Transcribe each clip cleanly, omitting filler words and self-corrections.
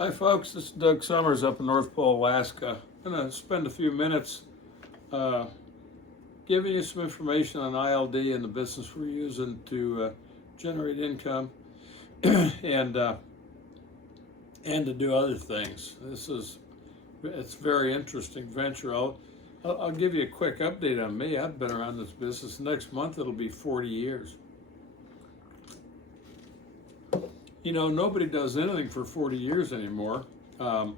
Hi, folks. This is Doug Summers up in North Pole, Alaska. I'm going to spend a few minutes uh, giving you some information on ILD and the business we're using to generate income and uh, and to do other things. It's a very interesting venture. I'll give you a quick update on me. I've been around this business. Next month it'll be 40 years. You know, nobody does anything for 40 years anymore. Um,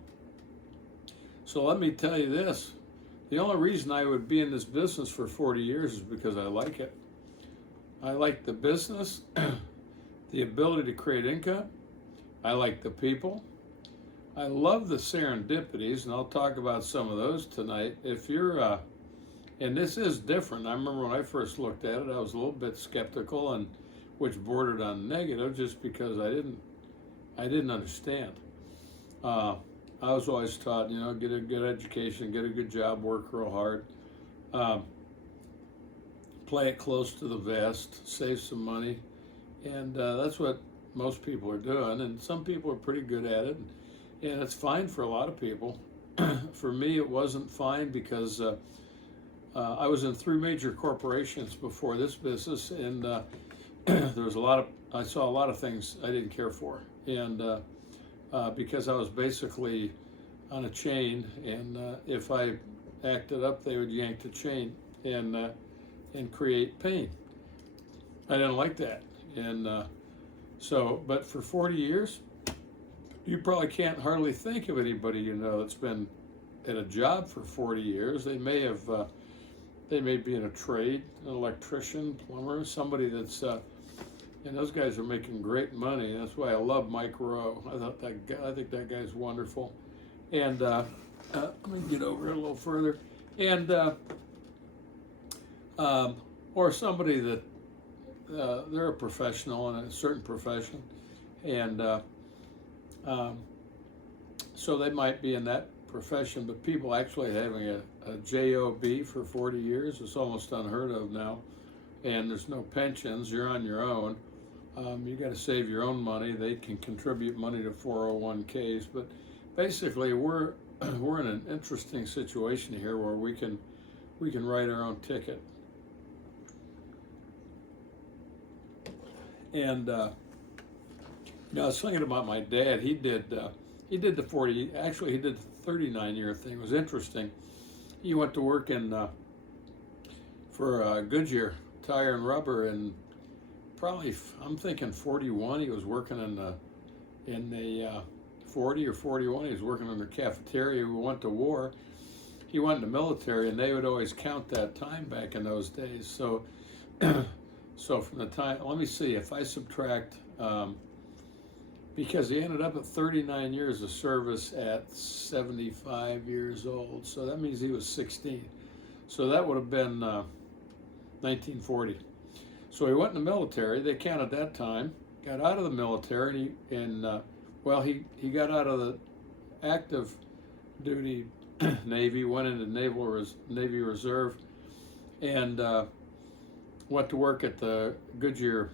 so let me tell you this. The only reason I would be in this business for 40 years is because I like it. I like the business, the ability to create income. I like the people. I love the serendipities, and I'll talk about some of those tonight. If you're, and this is different. I remember when I first looked at it, I was a little bit skeptical, and which bordered on negative, just because I didn't understand. I was always taught, you know, get a good education, get a good job, work real hard, um, play it close to the vest, save some money, and that's what most people are doing. And some people are pretty good at it, and it's fine for a lot of people. For me, it wasn't fine because I was in 3 major corporations before this business, and there was I saw a lot of things I didn't care for, and because I was basically on a chain, and if I acted up, they would yank the chain and create pain. I didn't like that, and but for 40 years, you probably can't hardly think of anybody you know that's been at a job for 40 years. They may have, they may be in a trade, an electrician, plumber, somebody that's and those guys are making great money. That's why I love Mike Rowe. I think that guy's wonderful. And let me get over it a little further. And or somebody that they're a professional in a certain profession, and so they might be in that profession. But people actually having a job for 40 years is almost unheard of now. And there's no pensions. You're on your own. You got to save your own money. They can contribute money to 401ks, but basically we're in an interesting situation here where we can write our own ticket. And you know, I was thinking about my dad. He did the 40. Actually, he did the 39-year thing. It was interesting. He went to work for Goodyear Tire and Rubber, and probably I'm thinking 41. He was working in the 40 or 41. He was working in the cafeteria. We went to war. He went in the military, and they would always count that time back in those days. So, so from the time, let me see if I subtract, because he ended up at 39 years of service at 75 years old. So that means he was 16. So that would have been 1940. So he went in the military. They counted that time. Got out of the military, and he got out of the active duty Navy, went into Navy Reserve, and went to work at the Goodyear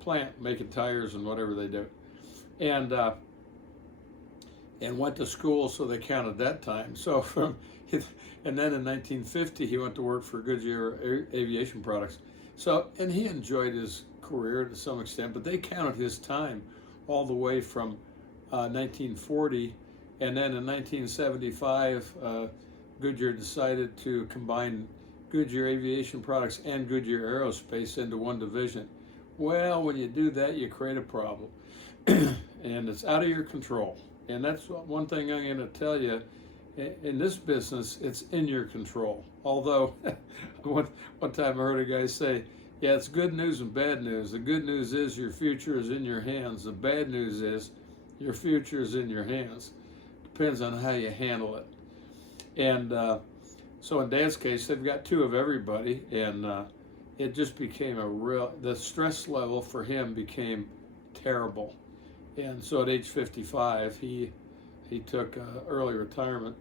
plant making tires and whatever they do, and went to school. So they counted that time. So and then in 1950 he went to work for Goodyear Aviation Products. So, and he enjoyed his career to some extent, but they counted his time all the way from 1940, and then in 1975, Goodyear decided to combine Goodyear Aviation Products and Goodyear Aerospace into one division. Well, when you do that, you create a problem, and it's out of your control. And that's one thing I'm going to tell you. In this business, it's in your control. Although, one time I heard a guy say, yeah, it's good news and bad news. The good news is your future is in your hands. The bad news is your future is in your hands. Depends on how you handle it. And so in Dad's case, they've got 2 of everybody, and it just became the stress level for him became terrible. And so at age 55, he took early retirement.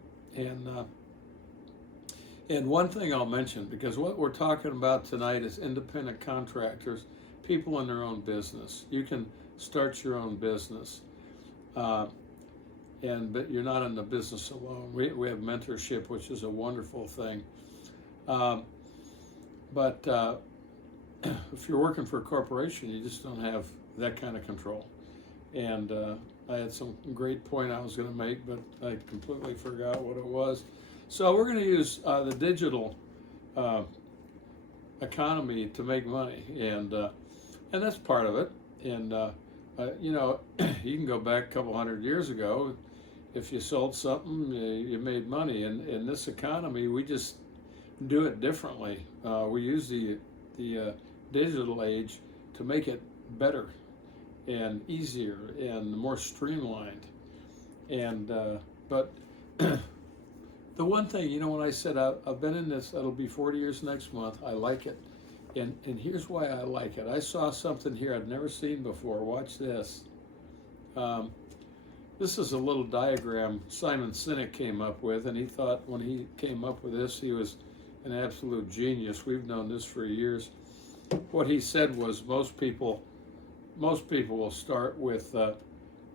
And one thing I'll mention, because what we're talking about tonight is independent contractors, people in their own business. You can start your own business. but you're not in the business alone. We have mentorship, which is a wonderful thing. Um, but if you're working for a corporation, you just don't have that kind of control. And I had some great point I was going to make, but I completely forgot what it was. So we're going to use the digital economy to make money, and that's part of it. And you know, you can go back a couple hundred years ago. If you sold something, you made money. And in this economy, we just do it differently. We use the digital age to make it better and easier and more streamlined. And but the one thing, you know, when I said I've been in this, it'll be 40 years next month. I like it, and here's why I like it. I saw something here I'd never seen before. Watch this. This is a little diagram Simon Sinek came up with, and he thought when he came up with this, he was an absolute genius. We've known this for years. What he said was most people will start with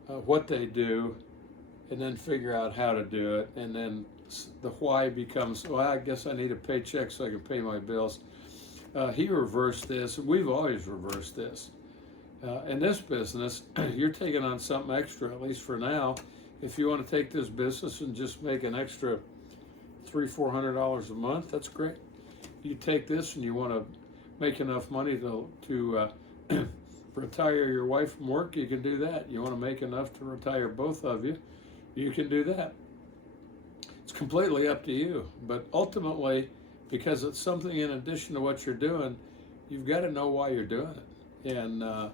what they do, and then figure out how to do it, and then the why becomes, well, I guess I need a paycheck so I can pay my bills. He reversed this, and we've always reversed this. In this business, you're taking on something extra, at least for now. If you want to take this business and just make an extra $300-400 a month, that's great. You take this and you want to make enough money to retire your wife from work, you can do that. You want to make enough to retire both of you, you can do that. It's completely up to you. But ultimately, because it's something in addition to what you're doing, you've got to know why you're doing it.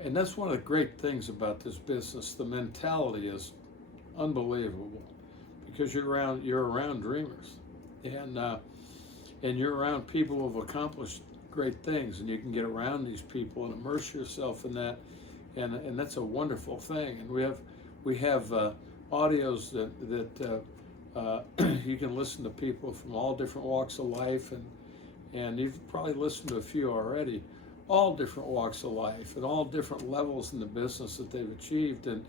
And that's one of the great things about this business. The mentality is unbelievable because you're around dreamers, and you're around people who have accomplished great things, and you can get around these people and immerse yourself in that, and that's a wonderful thing. And we have audios that you can listen to people from all different walks of life, and you've probably listened to a few already. All different walks of life and all different levels in the business that they've achieved, and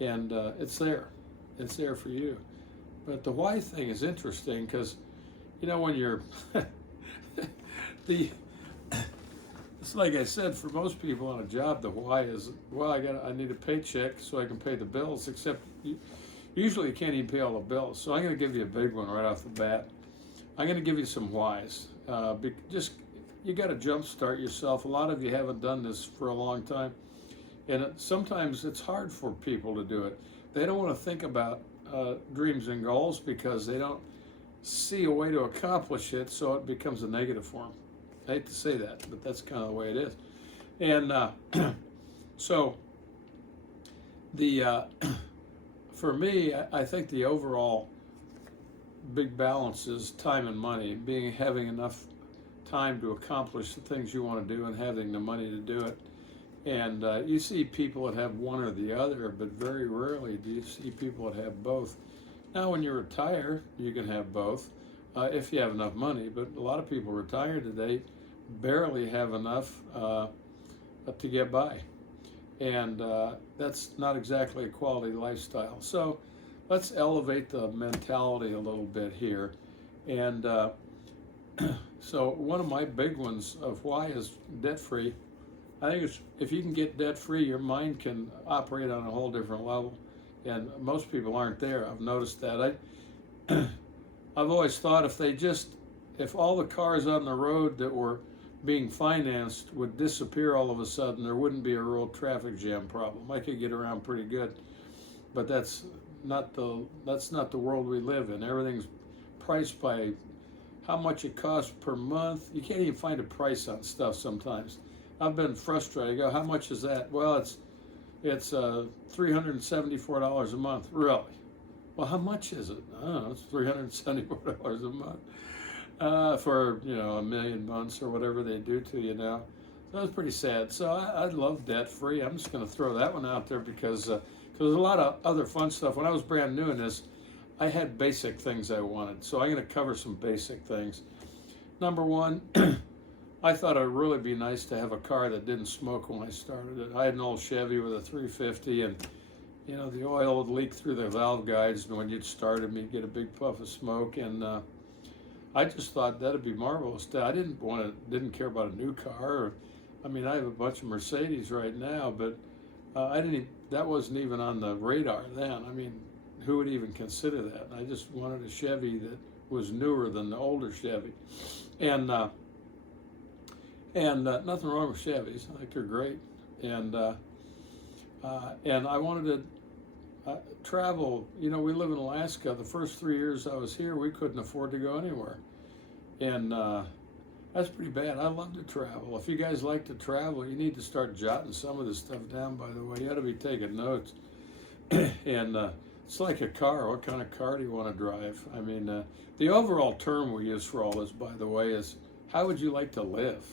it's there for you. But the why thing is interesting because, you know, when you're it's like I said, for most people on a job, the why is, well, I need a paycheck so I can pay the bills. Except usually you can't even pay all the bills. So I'm going to give you a big one right off the bat. I'm going to give you some whys. You got to jumpstart yourself. A lot of you haven't done this for a long time, and sometimes it's hard for people to do it. They don't want to think about dreams and goals because they don't see a way to accomplish it, so it becomes a negative for them. I hate to say that, but that's kind of the way it is. And so for me, I think the overall big balance is time and money, having enough time to accomplish the things you want to do and having the money to do it. And you see people that have one or the other, but very rarely do you see people that have both. Now, when you retire, you can have both if you have enough money, but a lot of people retire today barely have enough to get by. And that's not exactly a quality lifestyle. So let's elevate the mentality a little bit here. And so one of my big ones of why is debt-free. I think it's, if you can get debt-free, your mind can operate on a whole different level. And most people aren't there. I've noticed that. I've always thought if all the cars on the road that were being financed would disappear all of a sudden, there wouldn't be a real traffic jam problem. I could get around pretty good. But that's not the world we live in. Everything's priced by how much it costs per month. You can't even find a price on stuff sometimes. I've been frustrated. I go, how much is that? Well, it's $374 a month. Really? Well, how much is it? I don't know. It's $374 a month for, you know, 1 million months or whatever they do to you now. So that's pretty sad. So I love debt-free. I'm just going to throw that one out there because there's a lot of other fun stuff. When I was brand new in this, I had basic things I wanted. So I'm going to cover some basic things. Number one, I thought it would really be nice to have a car that didn't smoke when I started it. I had an old Chevy with a 350, and you know, the oil would leak through the valve guides, and when you'd start them, you'd get a big puff of smoke. And I just thought that'd be marvelous. I didn't care about a new car. I mean, I have a bunch of Mercedes right now, but I didn't. That wasn't even on the radar then. I mean, who would even consider that? I just wanted a Chevy that was newer than the older Chevy, and nothing wrong with Chevys. I think they're great, and I wanted to travel. You know, we live in Alaska. The first 3 years I was here, we couldn't afford to go anywhere, and that's pretty bad. I love to travel. If you guys like to travel, you need to start jotting some of this stuff down, by the way. You ought to be taking notes. And it's like a car. What kind of car do you want to drive? I mean, the overall term we use for all this, by the way, is how would you like to live?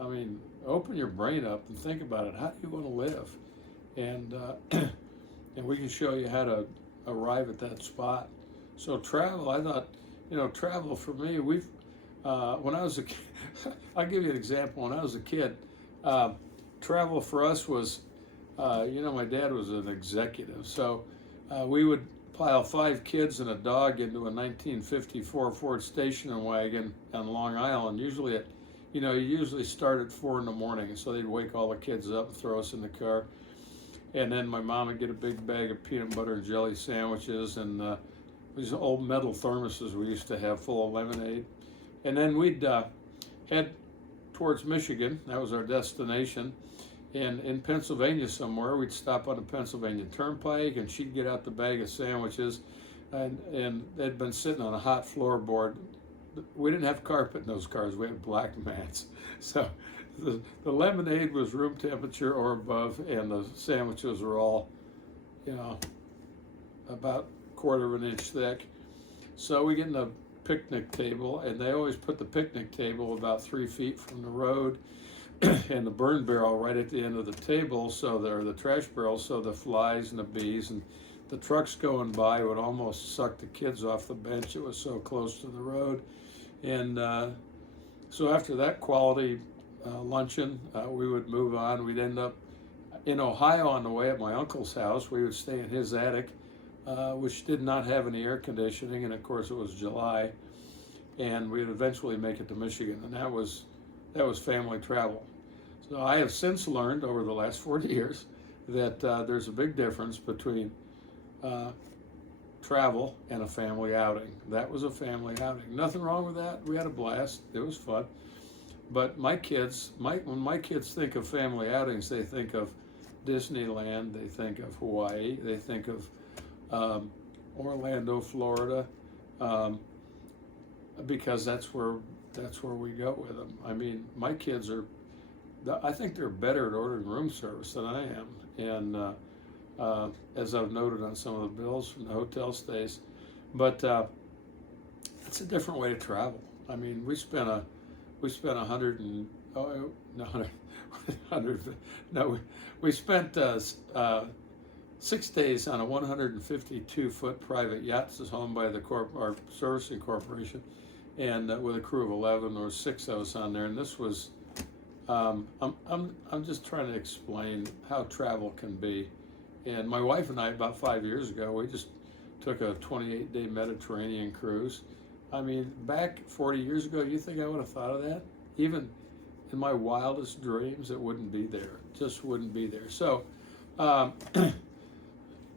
I mean, open your brain up and think about it. How do you want to live? And and we can show you how to arrive at that spot. So travel, I thought, you know, travel for me, when I was a kid, I'll give you an example. When I was a kid, travel for us was, you know, my dad was an executive. So we would pile 5 kids and a dog into a 1954 Ford station wagon on Long Island. Usually you usually start at 4 in the morning. So they'd wake all the kids up and throw us in the car. And then my mom would get a big bag of peanut butter and jelly sandwiches and these old metal thermoses we used to have full of lemonade. And then we'd head towards Michigan. That was our destination. And in Pennsylvania somewhere, we'd stop on the Pennsylvania Turnpike, and she'd get out the bag of sandwiches, and they'd been sitting on a hot floorboard. We didn't have carpet in those cars. We had black mats. So the lemonade was room temperature or above, and the sandwiches were all, you know, about 1/4 of an inch thick. So we get in the picnic table, and they always put the picnic table about 3 feet from the road, and the burn barrel right at the end of the table, so there are the trash barrels, so the flies and the bees and the trucks going by would almost suck the kids off the bench. It was so close to the road. And so after that quality luncheon, we would move on. We'd end up in Ohio on the way at my uncle's house. We would stay in his attic, which did not have any air conditioning, and of course it was July. And we'd eventually make it to Michigan, and that was family travel. So I have since learned over the last 40 years that there's a big difference between travel and a family outing. That was a family outing. Nothing wrong with that. We had a blast. It was fun. But when my kids think of family outings, they think of Disneyland, they think of Hawaii, they think of Orlando, Florida, because that's where we go with them. I mean, my kids I think they're better at ordering room service than I am, and as I've noted on some of the bills from the hotel stays. But it's a different way to travel. I mean, we spent 6 days on a 152-foot private yacht. This is owned by our servicing corporation, and with a crew of 11 or 6 of us on there. And this was, I'm just trying to explain how travel can be. And my wife and I, about 5 years ago, we just took a 28-day Mediterranean cruise. I mean, back 40 years ago, you think I would have thought of that? Even in my wildest dreams, it wouldn't be there. It just wouldn't be there. So,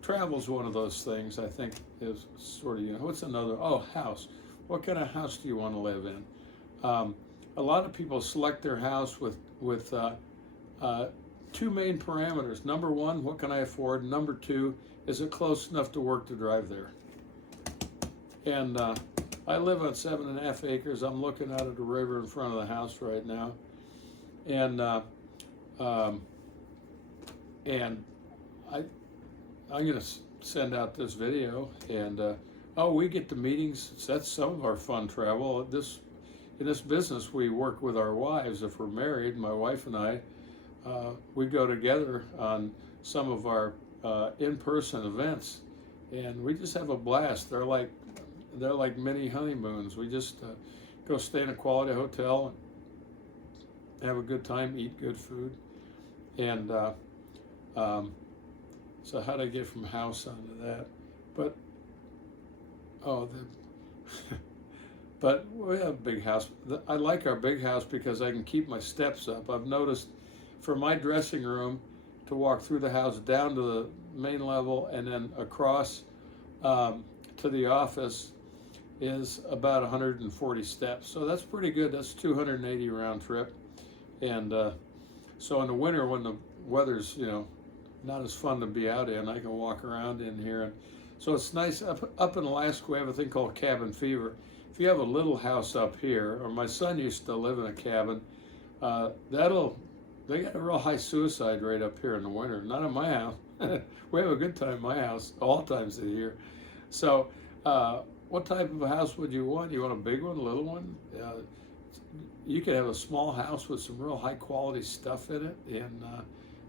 travel's one of those things I think is sort of, what's another? Oh, house. What kind of house do you want to live in? A lot of people select their house with 2 main parameters. Number 1, what can I afford? Number 2, is it close enough to work to drive there? And I live on 7.5 acres. I'm looking out at the river in front of the house right now. And I'm going to send out this video, and we get to meetings. That's some of our fun travel. In this business, we work with our wives. If we're married, my wife and I, we go together on some of our in-person events, and we just have a blast. They're like mini honeymoons. We just go stay in a quality hotel, and have a good time, eat good food, and So how do I get from house onto that? But oh, the but we have a big house. I like our big house because I can keep my steps up. I've noticed from my dressing room to walk through the house down to the main level and then across to the office is about 140 steps. So that's pretty good. That's 280 round trip. And so in the winter when the weather's, not as fun to be out in, I can walk around in here. And so it's nice. Up in Alaska, we have a thing called cabin fever. If you have a little house up here, or my son used to live in a cabin, they got a real high suicide rate up here in the winter. Not in my house. We have a good time in my house all times of the year. So what type of a house would you want? You want a big one, a little one? You could have a small house with some real high quality stuff in it,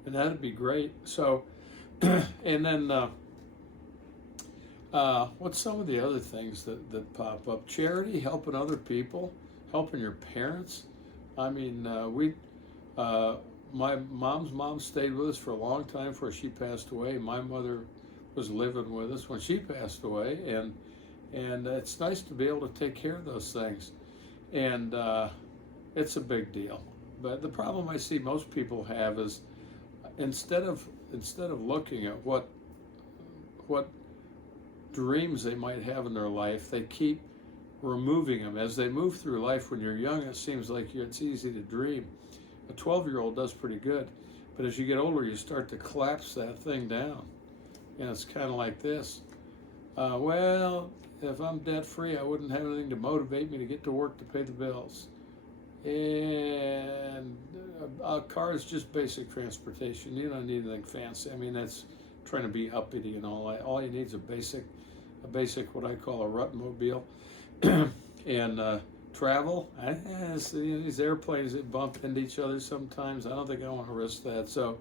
and that'd be great. So, and then what's some of the other things that pop up? Charity, helping other people, helping your parents. I mean, my mom's mom stayed with us for a long time before she passed away. My mother was living with us when she passed away, and it's nice to be able to take care of those things, and it's a big deal. But the problem I see most people have is instead of looking at what dreams they might have in their life, they keep removing them. As they move through life, when you're young, it seems like it's easy to dream. A 12-year-old does pretty good, but as you get older, you start to collapse that thing down, and it's kind of like this. Well, if I'm debt-free, I wouldn't have anything to motivate me to get to work to pay the bills. And a car is just basic transportation. You don't need anything fancy. I mean, that's trying to be uppity and all. All you need is a basic what I call a rutmobile. And travel, these airplanes that bump into each other sometimes. I don't think I want to risk that. So,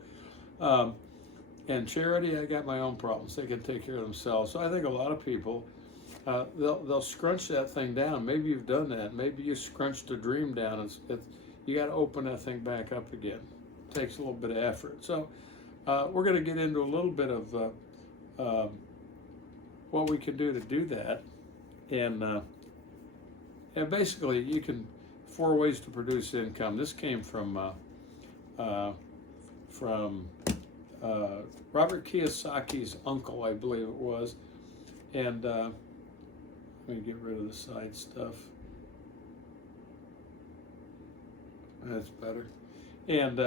and charity, I got my own problems. They can take care of themselves. So I think a lot of people, they'll scrunch that thing down. Maybe you've done that. Maybe you scrunched a dream down. You got to open that thing back up again. It takes a little bit of effort. So we're going to get into a little bit of what we can do to do that. And basically, you can 4 ways to produce income. This came from Robert Kiyosaki's uncle, I believe it was. And let me get rid of the side stuff. That's better. And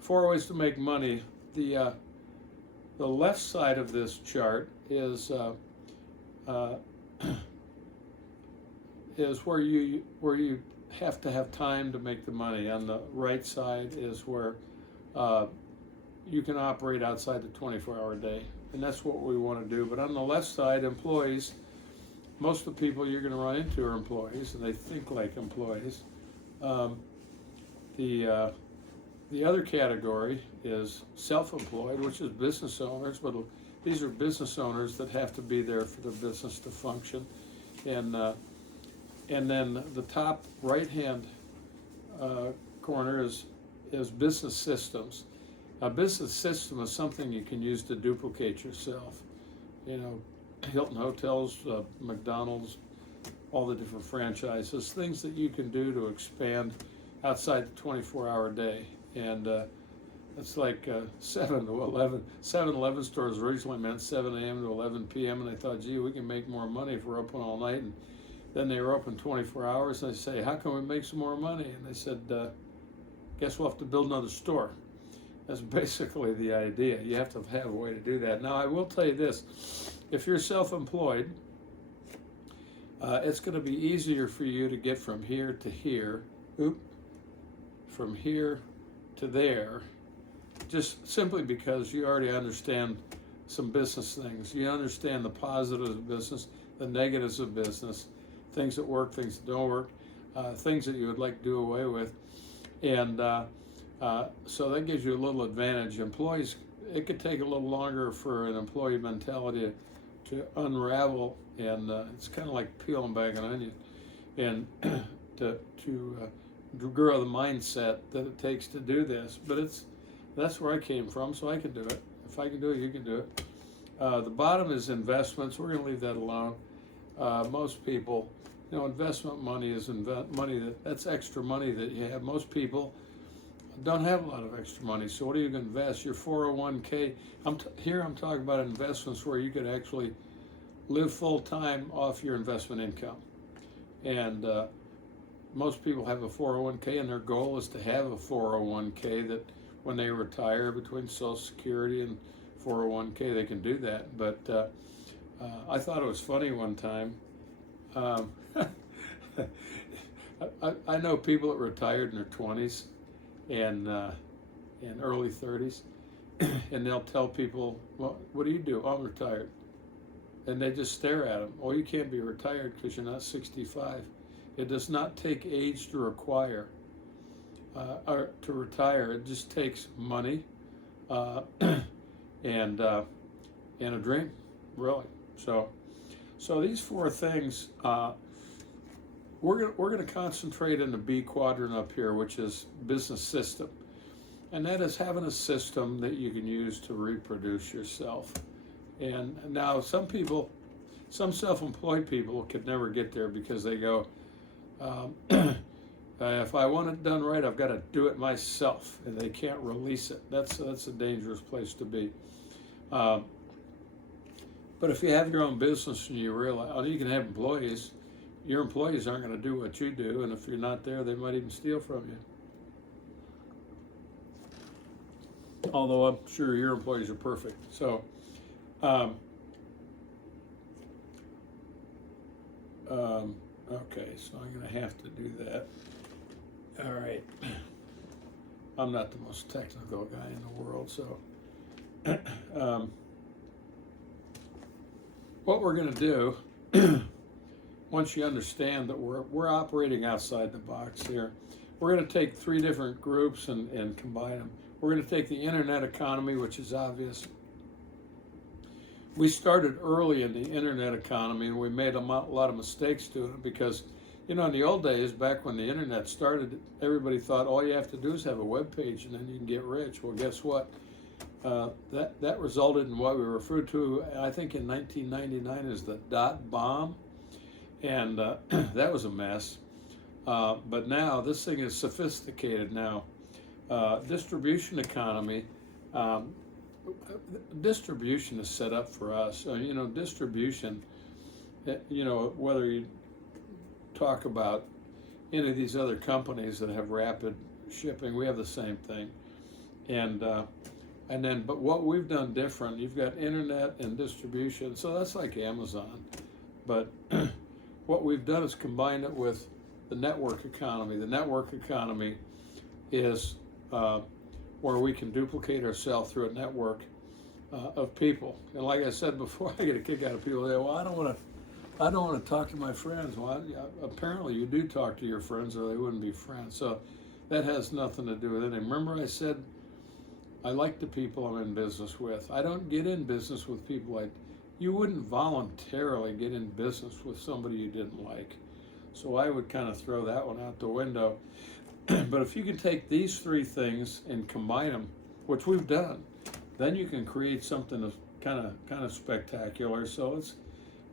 4 ways to make money. The left side of this chart is where you have to have time to make the money. On the right side is where you can operate outside the 24-hour day, and that's what we want to do. But on the left side, employees, most of the people you're going to run into are employees, and they think like employees. The other category is self-employed, which is business owners, but these are business owners that have to be there for their business to function. And then the top right-hand corner is business systems. A business system is something you can use to duplicate yourself. Hilton Hotels, McDonald's, all the different franchises, things that you can do to expand outside the 24-hour day. And it's like 7 to 11. 7-Eleven stores originally meant 7 a.m. to 11 p.m. And they thought, gee, we can make more money if we're open all night. And then they were open 24 hours. And they say, how can we make some more money? And they said, guess we'll have to build another store. That's basically the idea. You have to have a way to do that. Now, I will tell you this. If you're self-employed, it's going to be easier for you to get from here to here, from here to there, just simply because you already understand some business things. You understand the positives of business, the negatives of business, things that work, things that don't work, things that you would like to do away with. And so that gives you a little advantage. Employees, it could take a little longer for an employee mentality to unravel, and it's kind of like peeling back an onion, and to grow the mindset that it takes to do this. But That's where I came from, so I can do it. If I can do it, you can do it. The bottom is investments. We're going to leave that alone. Most people, investment money is money that's extra money that you have. Most people don't have a lot of extra money. So what are you going to invest? Your 401k. I'm talking about investments where you could actually live full time off your investment income. And most people have a 401k, and their goal is to have a 401k that when they retire, between Social Security and 401k, they can do that. But I thought it was funny one time. I know people that retired in their 20s and early 30s, and they'll tell people, "Well, what do you do?" "Oh, I'm retired." And they just stare at them. "Oh, you can't be retired because you're not 65. It does not take age to require or to retire. It just takes money and a dream, really. So these four things, we're going to concentrate in the B quadrant up here, which is business system, and that is having a system that you can use to reproduce yourself. And now some self-employed people could never get there because they go, if I want it done right, I've got to do it myself, and they can't release it. That's a dangerous place to be. But if you have your own business and you realize, you can have employees, your employees aren't going to do what you do, and if you're not there, they might even steal from you. Although I'm sure your employees are perfect. So, okay, so I'm going to have to do that. All right. I'm not the most technical guy in the world, so what we're going to do, once you understand that we're operating outside the box here, we're going to take three different groups and combine them. We're going to take the internet economy, which is obvious. We started early in the internet economy, and we made a lot of mistakes doing it because, in the old days, back when the internet started, everybody thought all you have to do is have a web page and then you can get rich. Well, guess what? That resulted in what we referred to, I think, in 1999 as the dot bomb, and that was a mess. But now this thing is sophisticated now. Distribution economy. Distribution is set up for us. Distribution, whether you talk about any of these other companies that have rapid shipping, we have the same thing. But what we've done different, you've got internet and distribution, so that's like Amazon. But what we've done is combine it with the network economy. The network economy is where we can duplicate ourselves through a network of people. And like I said before, I get a kick out of people that say, "Well, I don't want to talk to my friends." Well, apparently you do talk to your friends, or they wouldn't be friends. So that has nothing to do with it. And remember, I said I like the people I'm in business with. I don't get in business with people you wouldn't voluntarily get in business with somebody you didn't like. So I would kind of throw that one out the window. But if you can take these three things and combine them, which we've done, then you can create something that's kind of spectacular. So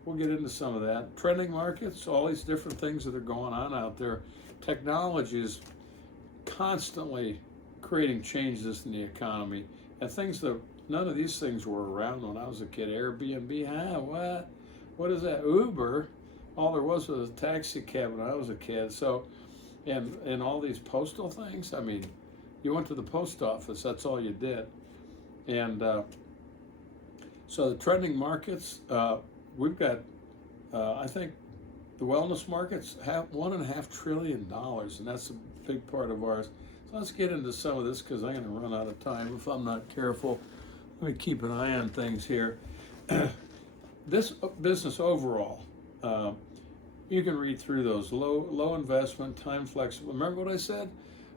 we'll get into some of that. Trending markets, all these different things that are going on out there. Technology is constantly creating changes in the economy, and things that none of these things were around when I was a kid. Airbnb, what is that? Uber, all there was a taxi cab when I was a kid. So, and all these postal things. I mean, you went to the post office. That's all you did. And so the trending markets, we've got, I think, the wellness markets have $1.5 trillion, and that's a big part of ours. So let's get into some of this because I'm going to run out of time if I'm not careful. Let me keep an eye on things here. This business overall, you can read through those. Low investment, time flexible. Remember what I said?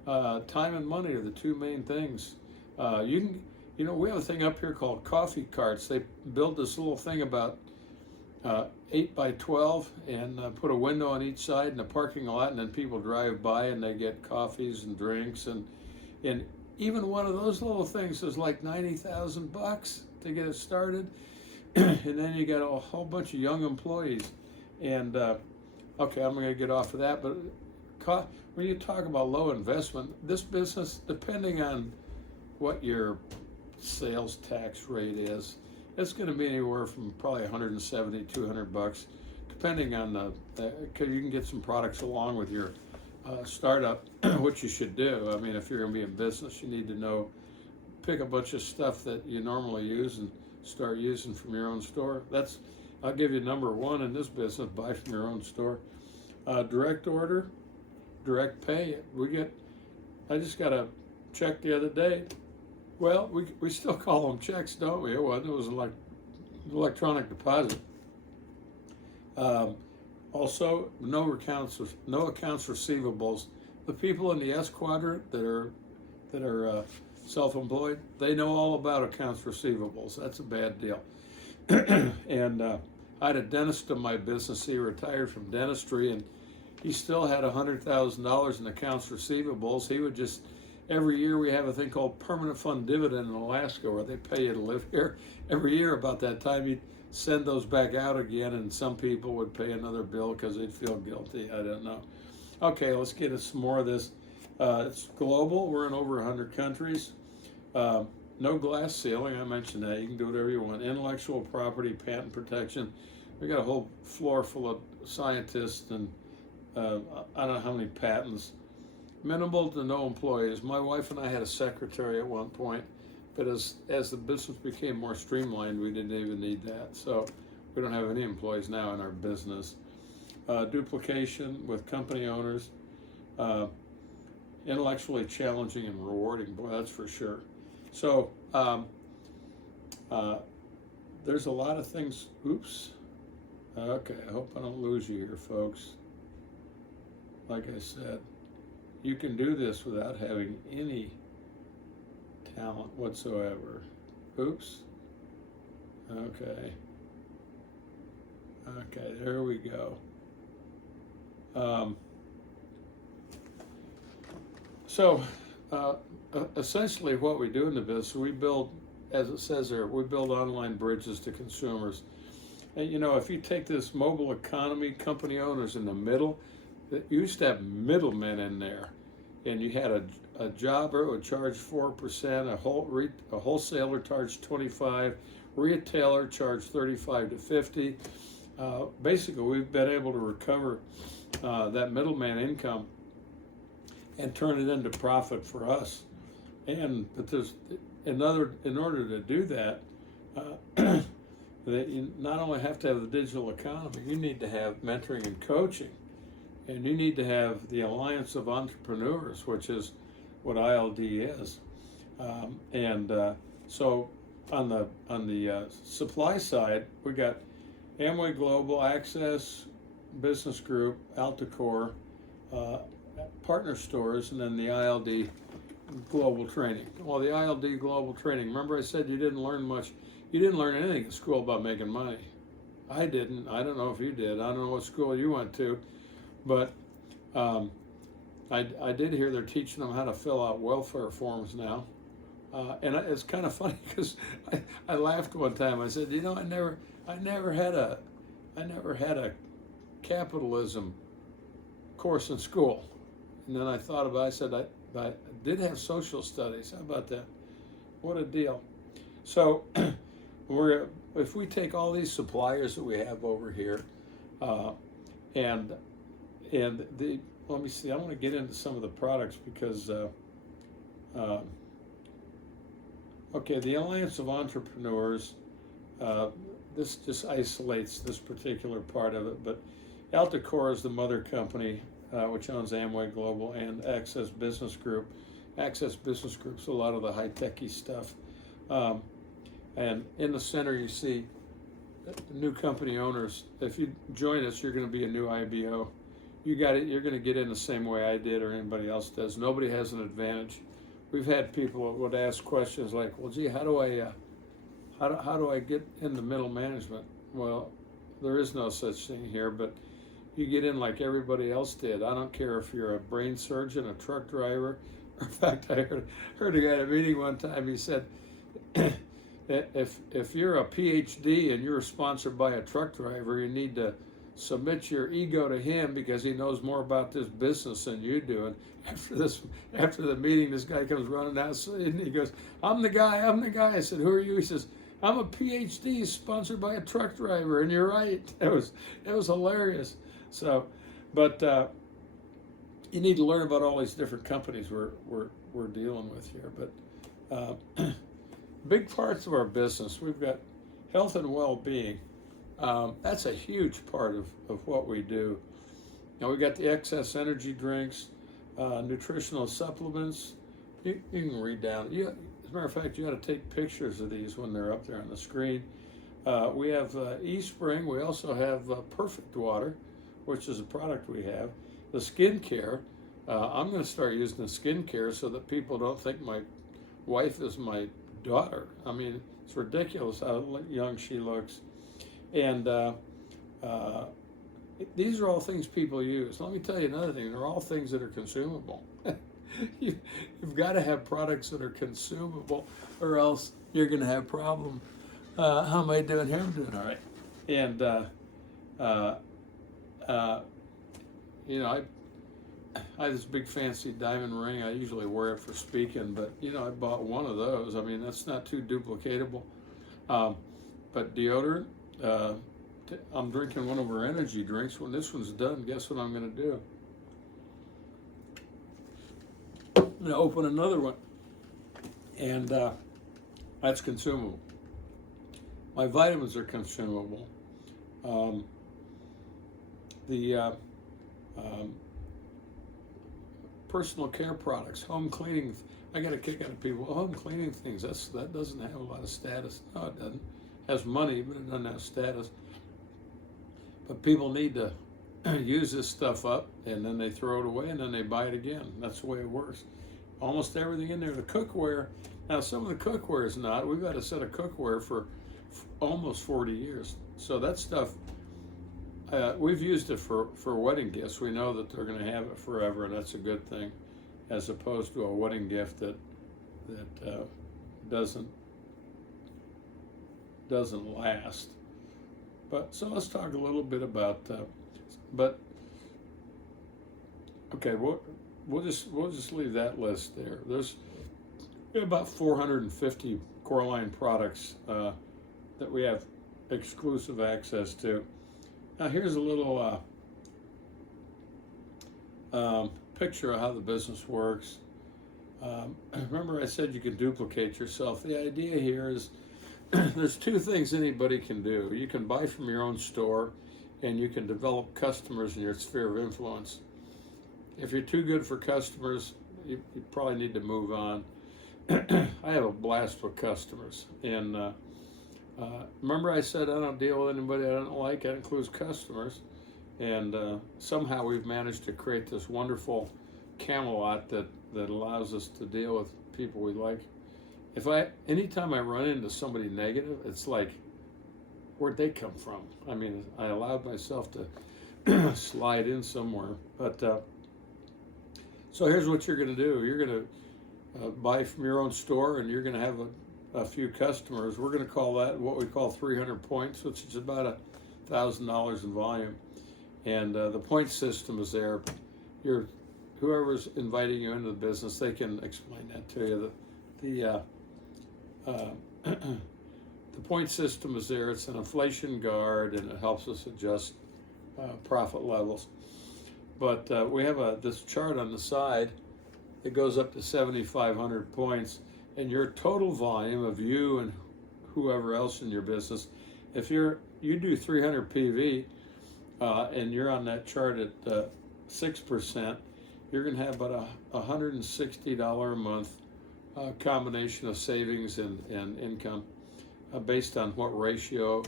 Time and money are the two main things. We have a thing up here called coffee carts. They build this little thing about 8 by 12 and put a window on each side in a parking lot, and then people drive by and they get coffees and drinks, and even one of those little things is like $90,000 to get it started, and then you got a whole bunch of young employees. And okay, I'm going to get off of that, but when you talk about low investment, this business, depending on what your sales tax rate is, it's going to be anywhere from probably $170, $200, depending on because you can get some products along with your startup, which you should do. I mean, if you're going to be in business, you need to pick a bunch of stuff that you normally use and start using from your own store. I'll give you number one in this business: buy from your own store. Direct order, direct pay. I just got a check the other day. Well, we still call them checks, don't we? It was like electronic deposit. Also, no accounts receivables. The people in the S quadrant that are self-employed, they know all about accounts receivables. That's a bad deal. And I had a dentist in my business. He retired from dentistry, and he still had $100,000 in accounts receivables. He would just, every year we have a thing called permanent fund dividend in Alaska, where they pay you to live here. Every year about that time, he'd send those back out again, and some people would pay another bill because they'd feel guilty. I don't know. Okay, let's get into some more of this. It's global. We're in over 100 countries. No glass ceiling. I mentioned that. You can do whatever you want. Intellectual property, patent protection. We got a whole floor full of scientists and I don't know how many patents. Minimal to no employees. My wife and I had a secretary at one point, but as the business became more streamlined, we didn't even need that. So we don't have any employees now in our business. Duplication with company owners. Intellectually challenging and rewarding. Boy, that's for sure. So there's a lot of things. Oops. Okay, I hope I don't lose you here, folks. Like I said, you can do this without having any talent whatsoever. Oops. Okay. Okay, there we go. Essentially what we do in the business, we build, as it says there, we build online bridges to consumers. And you know, if you take this mobile economy, company owners in the middle, you used to have middlemen in there, and you had a jobber would charge 4%, a wholesaler charged 25%, retailer charged 35 to 50. Basically, we've been able to recover that middleman income and turn it into profit for us. But there's in order to do that, that you not only have to have the digital economy, you need to have mentoring and coaching, and you need to have the Alliance of Entrepreneurs, which is what ILD is. So on the supply side, we got Amway Global, Access Business Group, Alticor, partner stores, and then the ILD Global Training. Well, the ILD Global Training, remember I said you didn't learn much. You didn't learn anything at school about making money. I didn't. I don't know if you did. I don't know what school you went to, but I did hear they're teaching them how to fill out welfare forms now. And it's kind of funny because I laughed one time. I said, you know, I never had a capitalism course in school. And then I thought about it. I said, I did have social studies. How about that? What a deal. So if we take all these suppliers that we have over here, and let me see, I want to get into some of the products because, okay, the Alliance of Entrepreneurs, this just isolates this particular part of it, but Alticor is the mother company, which owns Amway Global and Access Business Group. Access Business Group's a lot of the high-techy stuff. And in the center you see new company owners. If you join us, you're going to be a new IBO. You're going to get in the same way I did or anybody else does. Nobody has an advantage. We've had people would ask questions like, well, gee, how do I get into middle management? Well, there is no such thing here, but you get in like everybody else did. I don't care if you're a brain surgeon, a truck driver, In fact, I heard a guy at a meeting one time. He said, if you're a PhD and you're sponsored by a truck driver, you need to submit your ego to him because he knows more about this business than you do. And after the meeting, this guy comes running out and he goes, I'm the guy. I said, who are you? He says, I'm a PhD sponsored by a truck driver. And you're right. It was hilarious. So, but you need to learn about all these different companies we're dealing with here. But big parts of our business, we've got health and well-being. That's a huge part of what we do. Now we got the excess energy drinks, nutritional supplements. You can read down. As a matter of fact, you got to take pictures of these when they're up there on the screen. We have eSpring. We also have Perfect Water, which is a product we have. The skincare. I'm going to start using the skincare so that people don't think my wife is my daughter. I mean, it's ridiculous how young she looks. And these are all things people use. Let me tell you another thing. They're all things that are consumable. You've got to have products that are consumable, or else you're going to have problems. How am I doing here? I'm doing all right. And I have this big fancy diamond ring. I usually wear it for speaking, but I bought one of those. I mean, that's not too duplicatable. But deodorant. I'm drinking one of our energy drinks. When this one's done, guess what I'm going to do? I'm going to open another one, and that's consumable. My vitamins are consumable. Personal care products, home cleaning. I got a kick out of people. Home cleaning things. That doesn't have a lot of status. No, it doesn't. It has money, but it doesn't have status. But people need to use this stuff up, and then they throw it away, and then they buy it again. That's the way it works. Almost everything in there. The cookware. Now, some of the cookware is not. We've got a set of cookware for almost 40 years. So that stuff, we've used it for wedding gifts. We know that they're going to have it forever, and that's a good thing, as opposed to a wedding gift that doesn't last. But so let's talk a little bit about. Okay, we'll just leave that list there. There's about 450 Coreline products that we have exclusive access to. Now here's a little picture of how the business works. Remember I said you can duplicate yourself. The idea here is there's two things anybody can do. You can buy from your own store, and you can develop customers in your sphere of influence. If you're too good for customers, you probably need to move on. I have a blast with customers, and remember I said I don't deal with anybody I don't like. That includes customers, and somehow we've managed to create this wonderful Camelot that allows us to deal with people we like. Anytime I run into somebody negative, it's like, where'd they come from? I mean, I allowed myself to slide in somewhere. But so here's what you're going to do. You're going to buy from your own store, and you're going to have a few customers. We're going to call that what we call 300 points, which is about $1,000 in volume. And the point system is there. Whoever's inviting you into the business, they can explain that to you. The point system is there. It's an inflation guard, and it helps us adjust profit levels. But we have this chart on the side that goes up to 7,500 points, and your total volume of you and whoever else in your business, if you do 300 PV and you're on that chart at 6%, you're going to have about $160 a month combination of savings and income based on what ratio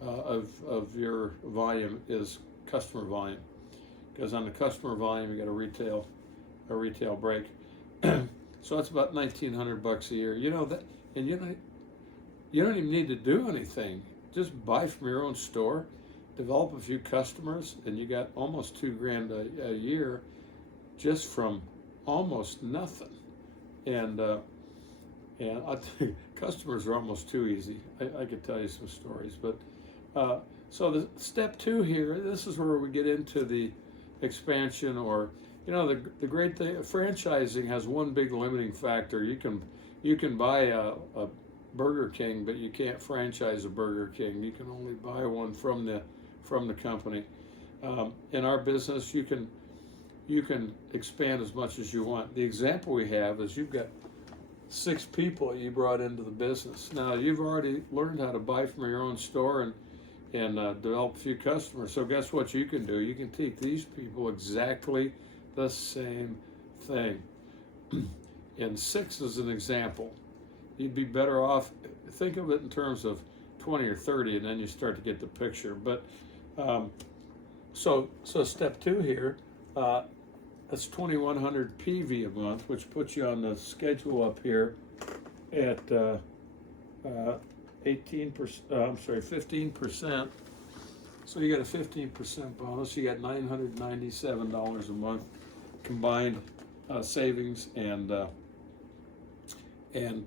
of your volume is customer volume. Because on the customer volume, you got a retail break. So that's about $1,900 a year. You know that, and you don't even need to do anything. Just buy from your own store, develop a few customers, and you got almost $2,000 a year just from almost nothing. and I think customers are almost too easy. I could tell you some stories, but so the step 2 here, this is where we get into the expansion, or the great thing, franchising has one big limiting factor. You can buy a Burger King, but you can't franchise a Burger King. You can only buy one from the company. In our business, you can expand as much as you want. The example we have is you've got 6 people you brought into the business. Now you've already learned how to buy from your own store and develop a few customers. So guess what you can do? You can teach these people exactly the same thing. And 6 is an example. You'd be better off, think of it in terms of 20 or 30, and then you start to get the picture. But so step 2 here, that's 2,100 PV a month, which puts you on the schedule up here at 15%. So you got a 15% bonus. You got $997 a month combined savings and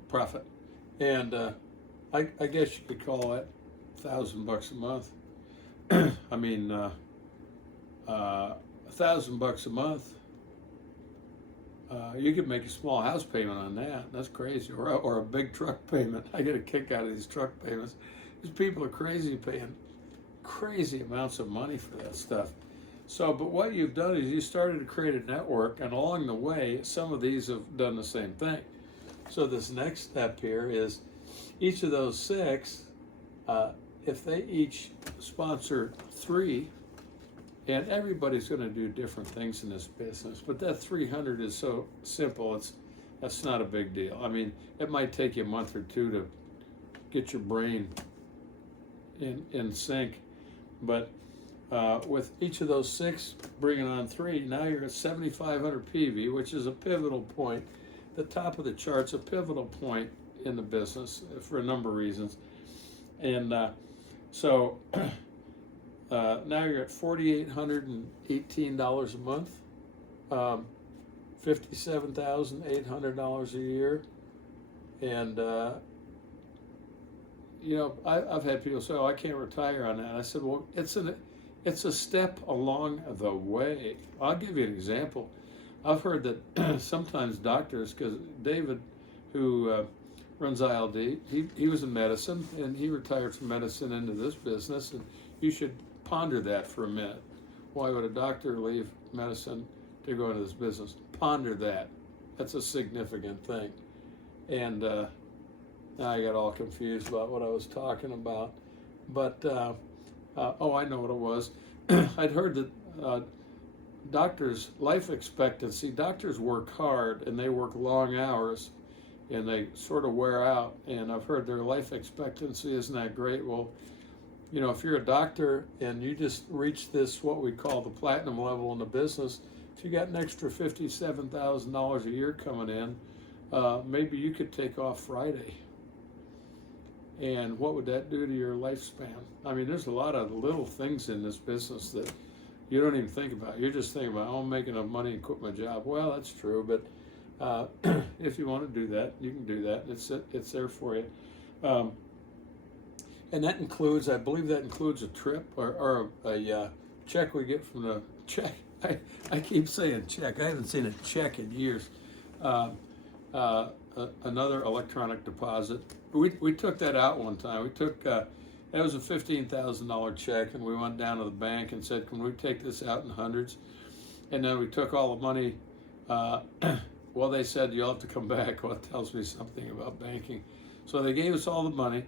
profit. And I guess you could call that $1,000 a month. I mean, $1,000 a month. You could make a small house payment on that. That's crazy, or a big truck payment. I get a kick out of these truck payments. These people are crazy paying crazy amounts of money for that stuff. So, but what you've done is you started to create a network, and along the way, some of these have done the same thing. So this next step here is each of those 6, if they each sponsor 3, and everybody's going to do different things in this business, but that 300 is so simple. That's not a big deal. I mean, it might take you a month or 2 to get your brain in sync, but with each of those 6 bringing on 3, now you're at 7,500 PV, which is a pivotal point. The top of the chart's a pivotal point in the business for a number of reasons, and so. Now you're at $4,818 a month, $57,800 a year, and I've had people say, "Oh, I can't retire on that." I said, "Well, it's a step along the way." I'll give you an example. I've heard that sometimes doctors, because David, who runs ILD, he was in medicine, and he retired from medicine into this business, and you should ponder that for a minute. Why would a doctor leave medicine to go into this business? Ponder that. That's a significant thing. And now I got all confused about what I was talking about. But, I know what it was. I'd heard that doctors' life expectancy, doctors work hard and they work long hours and they sort of wear out. And I've heard their life expectancy isn't that great. Well, if you're a doctor and you just reach this, what we call the platinum level in the business, if you got an extra $57,000 a year coming in, maybe you could take off Friday. And what would that do to your lifespan? I mean, there's a lot of little things in this business that you don't even think about. You're just thinking about, I'm making enough money and quit my job. Well, that's true, but if you want to do that, you can do that. It's there for you. And that includes, I believe that includes a trip or a check we get from the check. I keep saying check. I haven't seen a check in years. Another electronic deposit. We took that out one time. We took, that was a $15,000 check, and we went down to the bank and said, can we take this out in hundreds? And then we took all the money. Well, they said, you'll have to come back. Well, it tells me something about banking. So they gave us all the money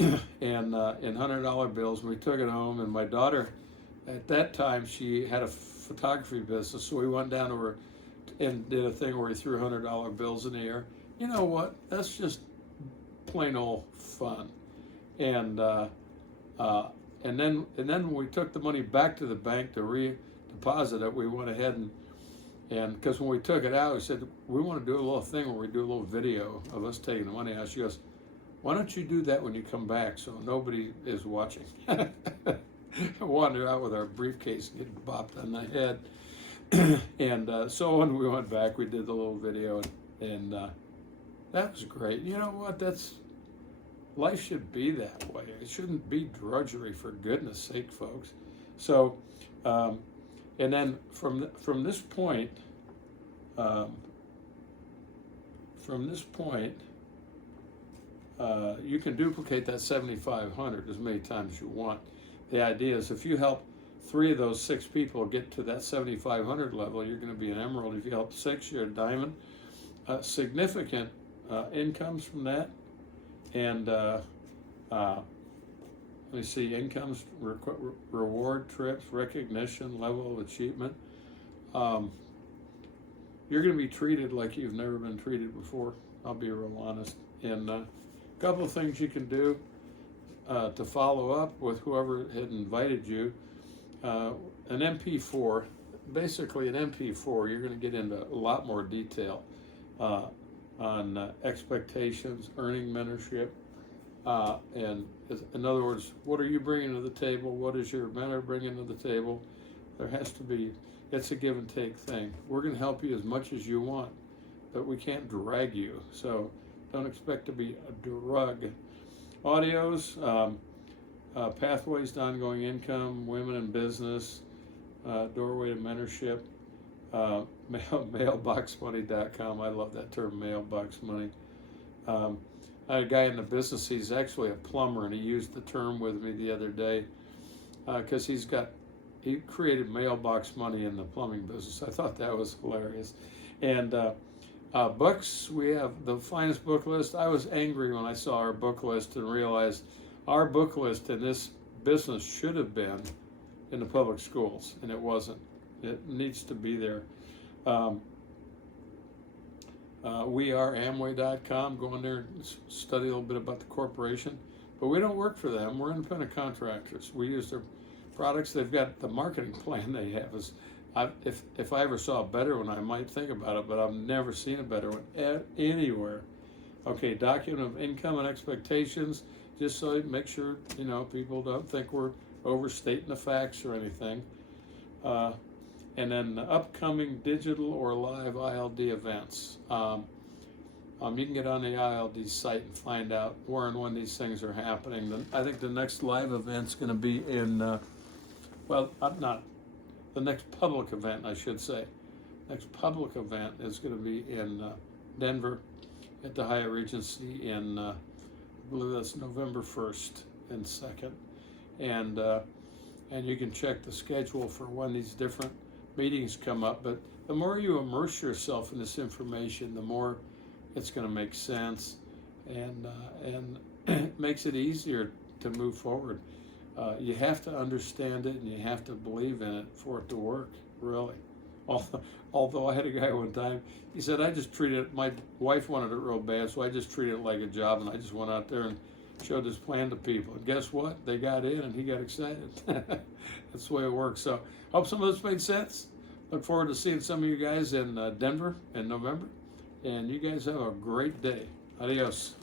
and in $100 bills, and we took it home. And my daughter, at that time, she had a photography business, so we went down to her and did a thing where we threw $100 bills in the air. You know what? That's just plain old fun. And then when we took the money back to the bank to redeposit it, we went ahead and because when we took it out, we said, we want to do a little thing where we do a little video of us taking the money out. She goes, why don't you do that when you come back so nobody is watching? Wander out with our briefcase and get bopped on the head. And so when we went back, we did the little video, and That was great. You know what? Life should be that way. It shouldn't be drudgery, for goodness sake, folks. So, and then from this point, you can duplicate that 7,500 as many times as you want. The idea is if you help 3 of those 6 people get to that 7,500 level, you're going to be an emerald. If you help 6, you're a diamond. Significant incomes from that, and let me see, incomes, reward, trips, recognition, level of achievement. You're going to be treated like you've never been treated before. I'll be real honest. And a couple of things you can do to follow up with whoever had invited you. An MP4, basically an MP4, you're going to get into a lot more detail on expectations, earning mentorship, and in other words, what are you bringing to the table? What is your mentor bringing to the table? There has to be, it's a give and take thing. We're going to help you as much as you want, but we can't drag you, so don't expect to be a drug. Audios, pathways to ongoing income, women in business, doorway to mentorship, mailboxmoney.com. I love that term, mailbox money. I had a guy in the business, he's actually a plumber, and he used the term with me the other day because he created mailbox money in the plumbing business. I thought that was hilarious. And books, we have the finest book list. I was angry when I saw our book list and realized our book list in this business should have been in the public schools, and it wasn't. It needs to be there. We are Amway.com. Go in there and study a little bit about the corporation. But we don't work for them. We're independent contractors. We use their products. They've got the marketing plan they have. If I ever saw a better one, I might think about it, but I've never seen a better one anywhere. Okay, document of income and expectations, just so you make sure people don't think we're overstating the facts or anything. And then upcoming digital or live ILD events. You can get on the ILD site and find out where and when these things are happening. I think the next live event's going to be in, not the next public event, I should say. Next public event is going to be in Denver at the Hyatt Regency in, I believe that's November 1st and 2nd. And you can check the schedule for when these different meetings come up. But the more you immerse yourself in this information, the more it's going to make sense, and it makes it easier to move forward. You have to understand it, and you have to believe in it for it to work, really. Although I had a guy one time, he said, I just treated it, my wife wanted it real bad, so I just treated it like a job, and I just went out there and showed this plan to people. And guess what? They got in, and he got excited. That's the way it works. So hope some of this made sense. Look forward to seeing some of you guys in Denver in November. And you guys have a great day. Adios.